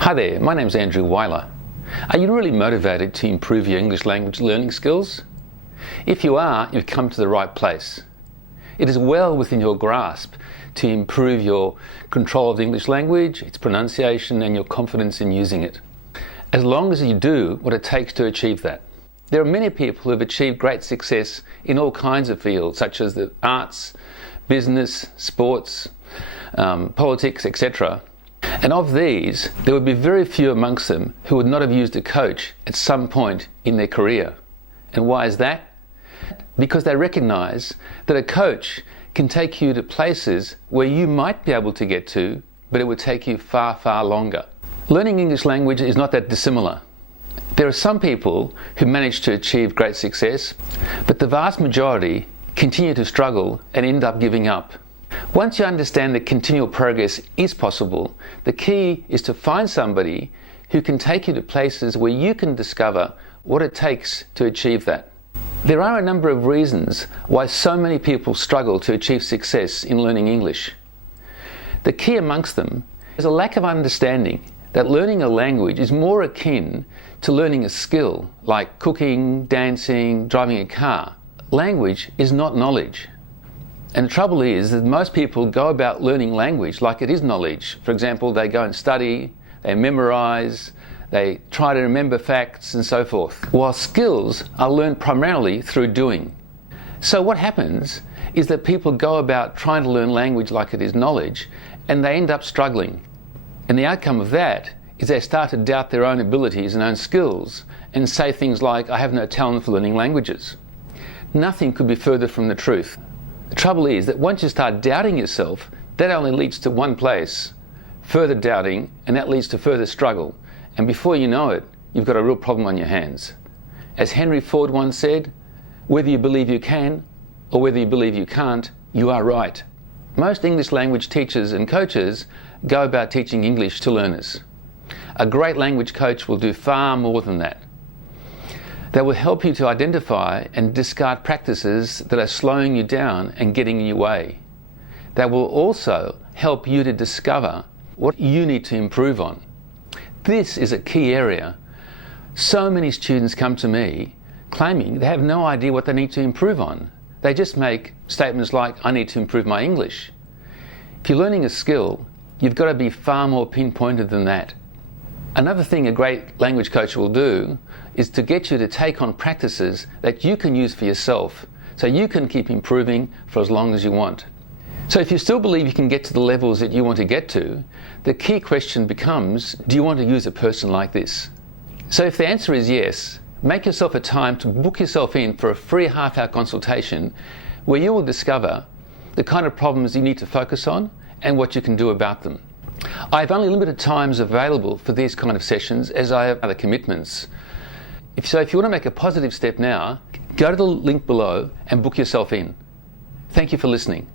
Hi there, my name's Andrew Weiler. Are you really motivated to improve your English language learning skills? If you are, you've come to the right place. It is well within your grasp to improve your control of the English language, its pronunciation, and your confidence in using it, as long as you do what it takes to achieve that. There are many people who have achieved great success in all kinds of fields, such as the arts, business, sports, politics, etc. And of these, there would be very few amongst them who would not have used a coach at some point in their career. And why is that? Because they recognise that a coach can take you to places where you might be able to get to, but it would take you far, far longer. Learning English language is not that dissimilar. There are some people who manage to achieve great success, but the vast majority continue to struggle and end up giving up. Once you understand that continual progress is possible, the key is to find somebody who can take you to places where you can discover what it takes to achieve that. There are a number of reasons why so many people struggle to achieve success in learning English. The key amongst them is a lack of understanding that learning a language is more akin to learning a skill like cooking, dancing, driving a car. Language is not knowledge. And the trouble is that most people go about learning language like it is knowledge. For example, they go and study, they memorize, they try to remember facts and so forth, while skills are learned primarily through doing. So what happens is that people go about trying to learn language like it is knowledge, and they end up struggling. And the outcome of that is they start to doubt their own abilities and own skills and say things like, "I have no talent for learning languages." Nothing could be further from the truth. The trouble is that once you start doubting yourself, that only leads to one place, further doubting, and that leads to further struggle. And before you know it, you've got a real problem on your hands. As Henry Ford once said, whether you believe you can or whether you believe you can't, you are right. Most English language teachers and coaches go about teaching English to learners. A great language coach will do far more than that. They will help you to identify and discard practices that are slowing you down and getting in your way. They will also help you to discover what you need to improve on. This is a key area. So many students come to me claiming they have no idea what they need to improve on. They just make statements like, "I need to improve my English." If you're learning a skill, you've got to be far more pinpointed than that. Another thing a great language coach will do is to get you to take on practices that you can use for yourself, so you can keep improving for as long as you want. So if you still believe you can get to the levels that you want to get to, the key question becomes, do you want to use a person like this? So if the answer is yes, make yourself a time to book yourself in for a free half-hour consultation where you will discover the kind of problems you need to focus on and what you can do about them. I have only limited times available for these kind of sessions as I have other commitments. If you want to make a positive step now, go to the link below and book yourself in. Thank you for listening.